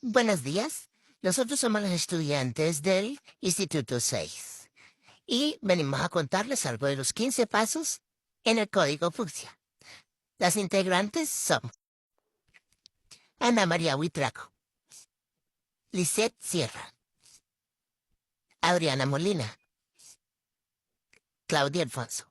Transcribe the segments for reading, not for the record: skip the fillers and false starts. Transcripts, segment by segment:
Buenos días. Nosotros somos los estudiantes del Instituto 6 y venimos a contarles algo de los 15 pasos en el Código Fucsia. Las integrantes son Ana María Huitraco, Lisette Sierra, Adriana Molina, Claudia Alfonso.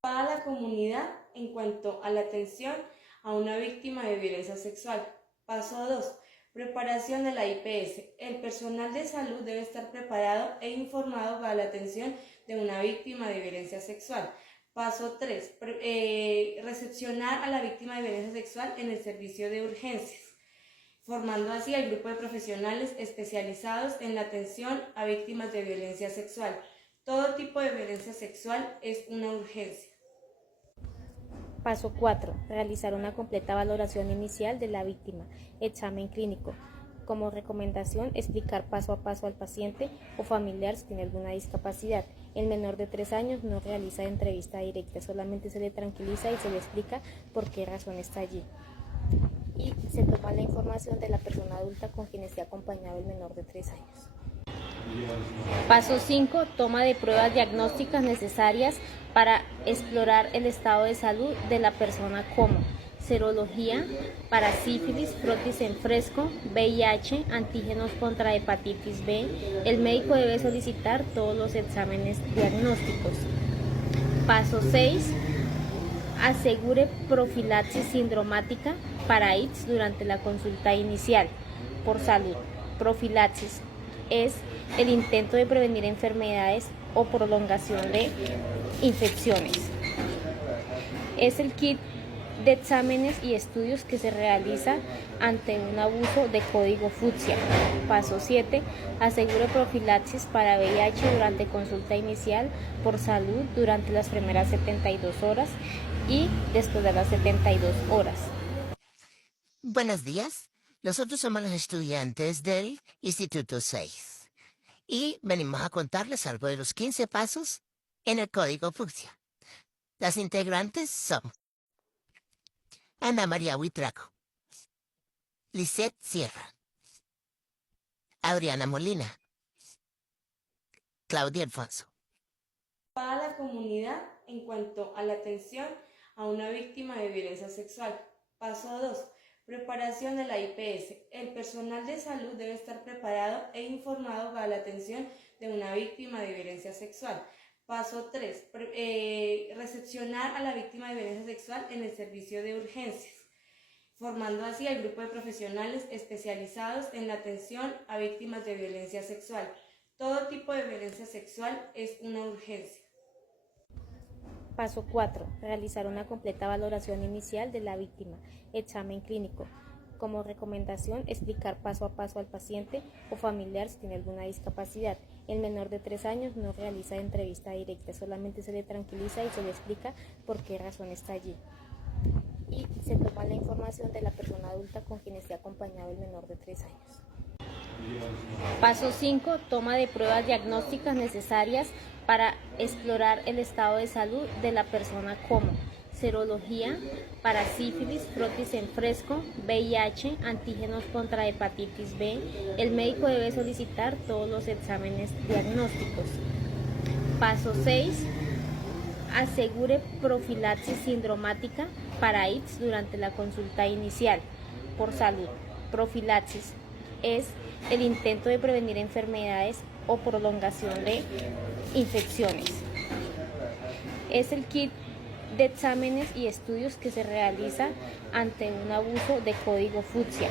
Toda la comunidad en cuanto a la atención a una víctima de violencia sexual. Paso 2. Preparación de la IPS. El personal de salud debe estar preparado e informado para la atención de una víctima de violencia sexual. Paso 3. Recepcionar a la víctima de violencia sexual en el servicio de urgencias, formando así el grupo de profesionales especializados en la atención a víctimas de violencia sexual. Todo tipo de violencia sexual es una urgencia. Paso 4. Realizar una completa valoración inicial de la víctima. Examen clínico. Como recomendación, explicar paso a paso al paciente o familiar si tiene alguna discapacidad. El menor de 3 años no realiza entrevista directa, solamente se le tranquiliza y se le explica por qué razón está allí. Y se toma la información de la persona adulta con quien esté acompañado el menor de 3 años. Paso 5. Toma de pruebas diagnósticas necesarias para explorar el estado de salud de la persona como serología para sífilis, frotis en fresco, VIH, antígenos contra hepatitis B. El médico debe solicitar todos los exámenes diagnósticos. Paso 6. Asegure profilaxis sindromática para AIDS durante la consulta inicial por salud. Profilaxis es el intento de prevenir enfermedades o prolongación de infecciones. Es el kit de exámenes y estudios que se realiza ante un abuso de código Fucsia. Paso 7. Asegure profilaxis para VIH durante consulta inicial por salud durante las primeras 72 horas y después de las 72 horas. Buenos días. Nosotros somos los estudiantes del Instituto 6 y venimos a contarles algo de los 15 pasos en el Código Fucsia. Las integrantes son Ana María Huitraco, Lisette Sierra, Adriana Molina, Claudia Alfonso. Toda la comunidad en cuanto a la atención a una víctima de violencia sexual. Paso 2. Preparación de la IPS. El personal de salud debe estar preparado e informado para la atención de una víctima de violencia sexual. Paso 3. Recepcionar a la víctima de violencia sexual en el servicio de urgencias, formando así el grupo de profesionales especializados en la atención a víctimas de violencia sexual. Todo tipo de violencia sexual es una urgencia. Paso 4. Realizar una completa valoración inicial de la víctima. Examen clínico. Como recomendación, explicar paso a paso al paciente o familiar si tiene alguna discapacidad. El menor de 3 años no realiza entrevista directa, solamente se le tranquiliza y se le explica por qué razón está allí. Y se toma la información de la persona adulta con quien esté acompañado el menor de 3 años. Paso 5. Toma de pruebas diagnósticas necesarias para explorar el estado de salud de la persona como serología para sífilis, frotis en fresco, VIH, antígenos contra hepatitis B. El médico debe solicitar todos los exámenes diagnósticos. Paso 6. Asegure profilaxis sindromática para AIDS durante la consulta inicial por salud. Profilaxis es el intento de prevenir enfermedades o prolongación de infecciones. Es el kit de exámenes y estudios que se realiza ante un abuso de código Fucsia.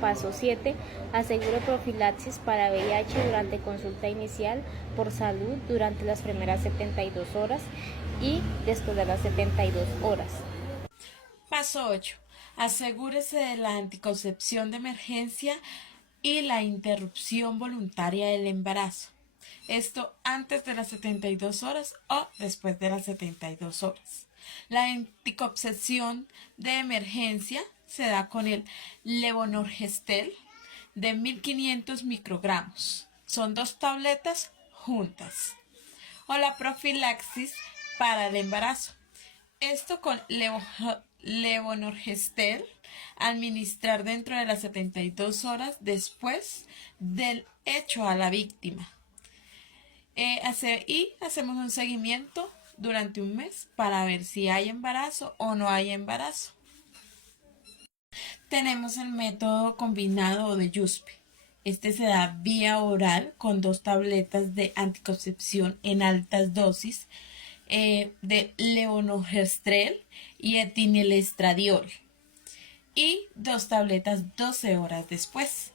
Paso 7. Asegure profilaxis para VIH durante consulta inicial por salud durante las primeras 72 horas y después de las 72 horas. Paso 8. Asegúrese de la anticoncepción de emergencia y la interrupción voluntaria del embarazo. Esto antes de las 72 horas o después de las 72 horas. La anticoncepción de emergencia se da con el levonorgestrel de 1500 microgramos. Son 2 tabletas juntas. O la profilaxis para el embarazo. Esto con levonorgestrel administrar dentro de las 72 horas después del hecho a la víctima. Hacemos un seguimiento durante un mes para ver si hay embarazo o no hay embarazo. Tenemos el método combinado de Yuspe. Este se da vía oral con 2 tabletas de anticoncepción en altas dosis de levonorgestrel y etinilestradiol y 2 tabletas 12 horas después.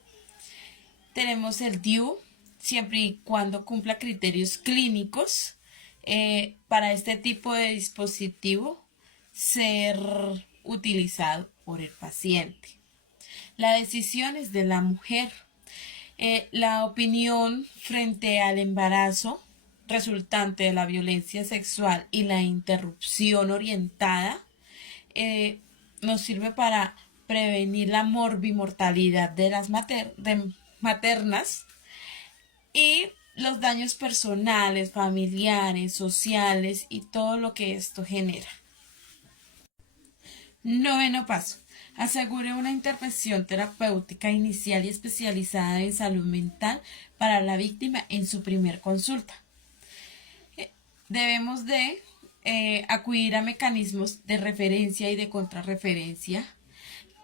Tenemos el DIU, siempre y cuando cumpla criterios clínicos para este tipo de dispositivo ser utilizado por el paciente. La decisión es de la mujer. La opinión frente al embarazo resultante de la violencia sexual y la interrupción orientada nos sirve para prevenir la morbimortalidad de las maternas y los daños personales, familiares, sociales y todo lo que esto genera. 9º paso. Asegure una intervención terapéutica inicial y especializada en salud mental para la víctima en su primer consulta. Debemos de acudir a mecanismos de referencia y de contrarreferencia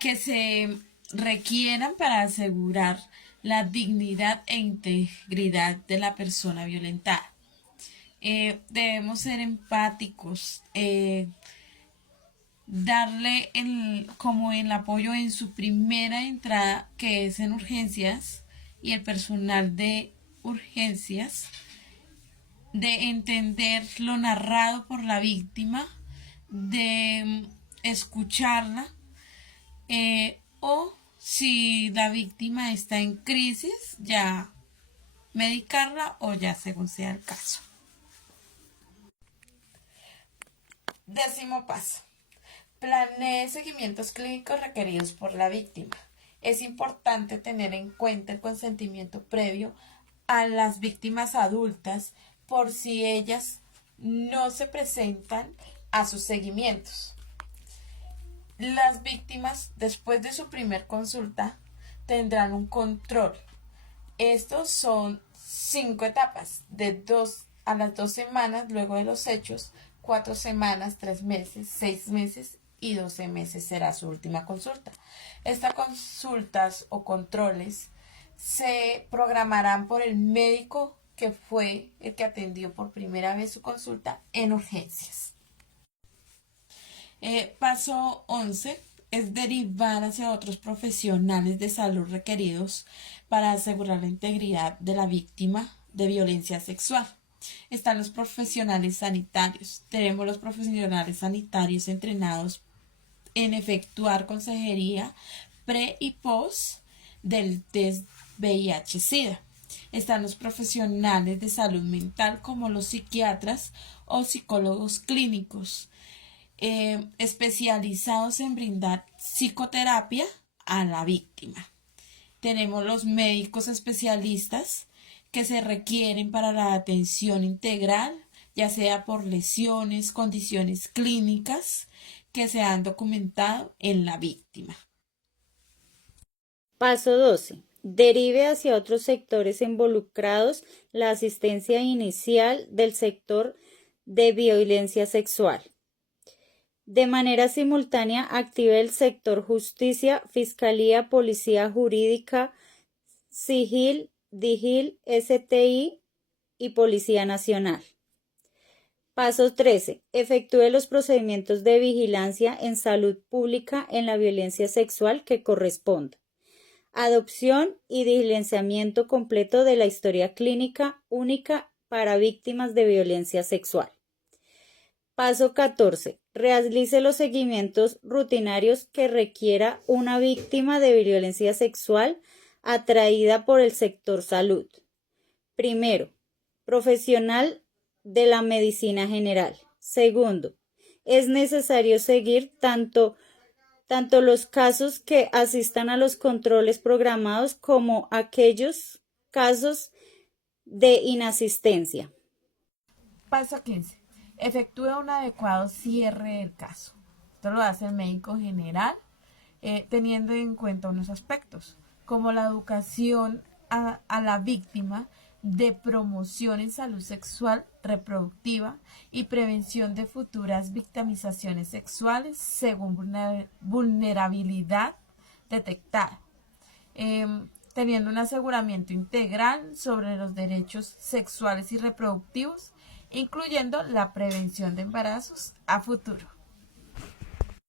que se requieran para asegurar la dignidad e integridad de la persona violentada. Debemos ser empáticos, darle como el apoyo en su primera entrada, que es en urgencias, y el personal de urgencias, de entender lo narrado por la víctima, de escucharla, o si la víctima está en crisis, ya medicarla o ya según sea el caso. 10º paso. Planee seguimientos clínicos requeridos por la víctima. Es importante tener en cuenta el consentimiento previo a las víctimas adultas por si ellas no se presentan a sus seguimientos. Las víctimas, después de su primer consulta, tendrán un control. Estos son 5 etapas, de 2 a las 2 semanas luego de los hechos, 4 semanas, 3 meses, 6 meses y 12 meses será su última consulta. Estas consultas o controles se programarán por el médico que fue el que atendió por primera vez su consulta en urgencias. Paso 11 es derivar hacia otros profesionales de salud requeridos para asegurar la integridad de la víctima de violencia sexual. Están los profesionales sanitarios. Tenemos los profesionales sanitarios entrenados en efectuar consejería pre y post del test VIH-Sida. Están los profesionales de salud mental como los psiquiatras o psicólogos clínicos, especializados en brindar psicoterapia a la víctima. Tenemos los médicos especialistas que se requieren para la atención integral, ya sea por lesiones, condiciones clínicas que se han documentado en la víctima. Paso 12. Derive hacia otros sectores involucrados la asistencia inicial del sector de violencia sexual. De manera simultánea, active el sector justicia, fiscalía, policía jurídica, SIGIL, DIGIL, STI y Policía Nacional. Paso 13. Efectúe los procedimientos de vigilancia en salud pública en la violencia sexual que corresponda. Adopción y diligenciamiento completo de la historia clínica única para víctimas de violencia sexual. Paso 14. Realice los seguimientos rutinarios que requiera una víctima de violencia sexual atraída por el sector salud. Primero, profesional de la medicina general. Segundo, es necesario seguir tanto los casos que asistan a los controles programados como aquellos casos de inasistencia. Paso 15. Efectúa un adecuado cierre del caso. Esto lo hace el médico general teniendo en cuenta unos aspectos, como la educación a la víctima, de promoción en salud sexual reproductiva y prevención de futuras victimizaciones sexuales según vulnerabilidad detectada, teniendo un aseguramiento integral sobre los derechos sexuales y reproductivos, incluyendo la prevención de embarazos a futuro.